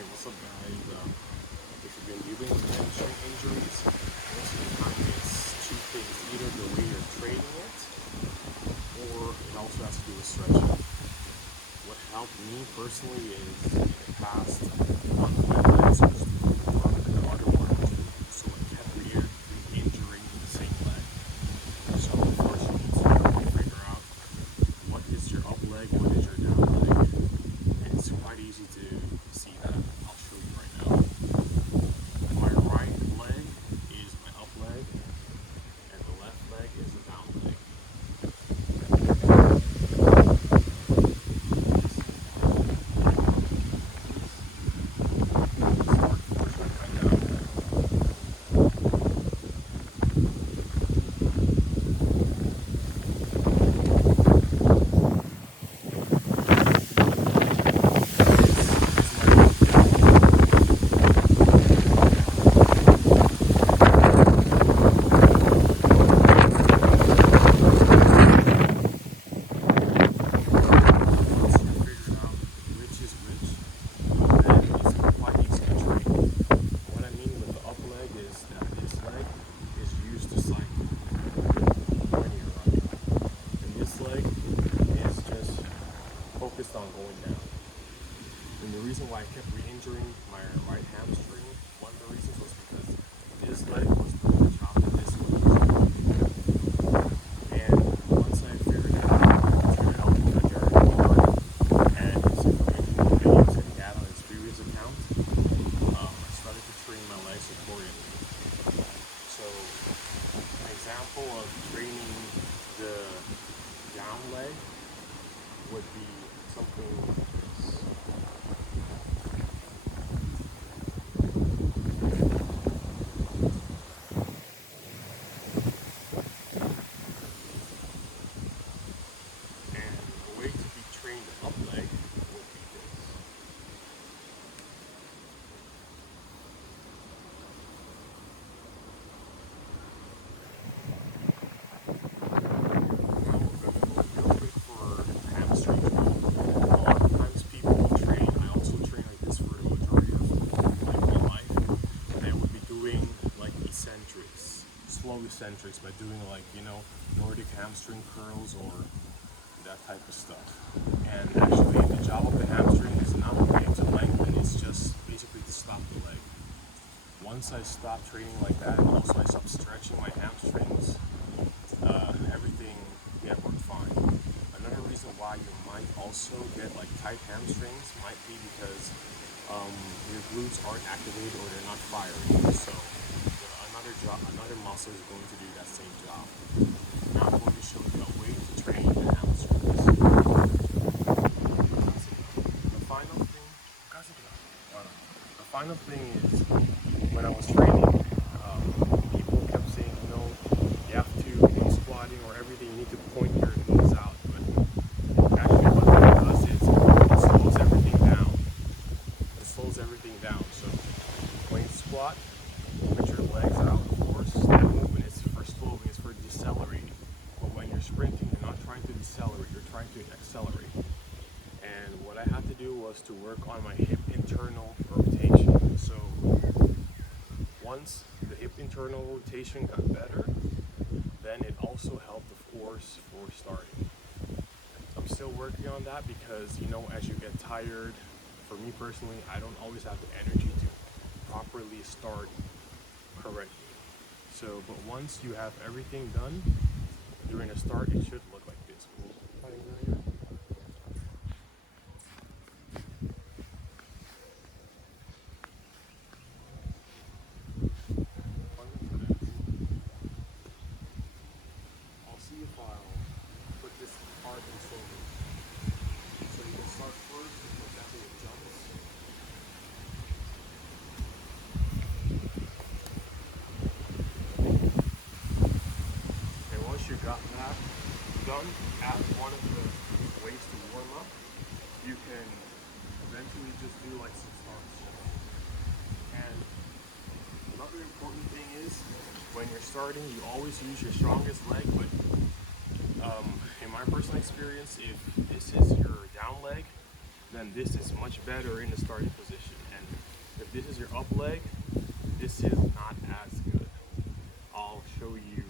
Alright, what's up guys? If you've been dealing with hamstring injuries, most of the time it's two things. Either the way you're training it, or it also has to do with stretching. What helped me personally is, in the past, one of my legs was doing work the other one too. So I kept re-injuring the same leg. So first you need to figure out what is your up leg, what is your down leg. And it's quite easy to see that. I'll show you right now. My right leg is my up leg, and the left leg is the down leg. Focused on going down. And the reason why I kept re-injuring my right hamstring, one of the reasons was because this leg was doing the job that this one was doing. And once I figured out to help Adarian Barr and his information videos that he had on his previous account, I started to train my legs accordingly. So an example of training the down leg would be something like this. And the way to be trained the up leg would be this. Slow eccentrics by doing, like, Nordic hamstring curls or that type of stuff. And actually the job of the hamstring is not really to lengthen, it's just basically to stop the leg. Once I stop training like that, and also I stop stretching my hamstrings, everything worked fine. Another reason why you might also get like tight hamstrings might be because your glutes aren't activated or they're not firing. So another muscle is going to do that same job. Now I'm going to show you a way to train the hamstrings. The final thing is, when I was training, people kept saying, you have to, when squatting or everything, you need to point your knees out. But actually what that does is it slows everything down. So when you squat, put your legs out. That movement is for slowing, it's for decelerating. But when you're sprinting, you're not trying to decelerate, you're trying to accelerate. And what I had to do was to work on my hip internal rotation. So once the hip internal rotation got better, then it also helped, of course, for starting. I'm still working on that because, as you get tired, for me personally, I don't always have the energy to properly start correctly. So, but once you have everything done, during the start, it should look like this. I'll see if I'll put this part in slowly. So you can start first with exactly the jumps. You got that done at one of the ways to warm up, you can eventually just do like some starts. And another important thing is, when you're starting, you always use your strongest leg, but in my personal experience, if this is your down leg, then this is much better in the starting position. And If this is your up leg, this is not as good. I'll show you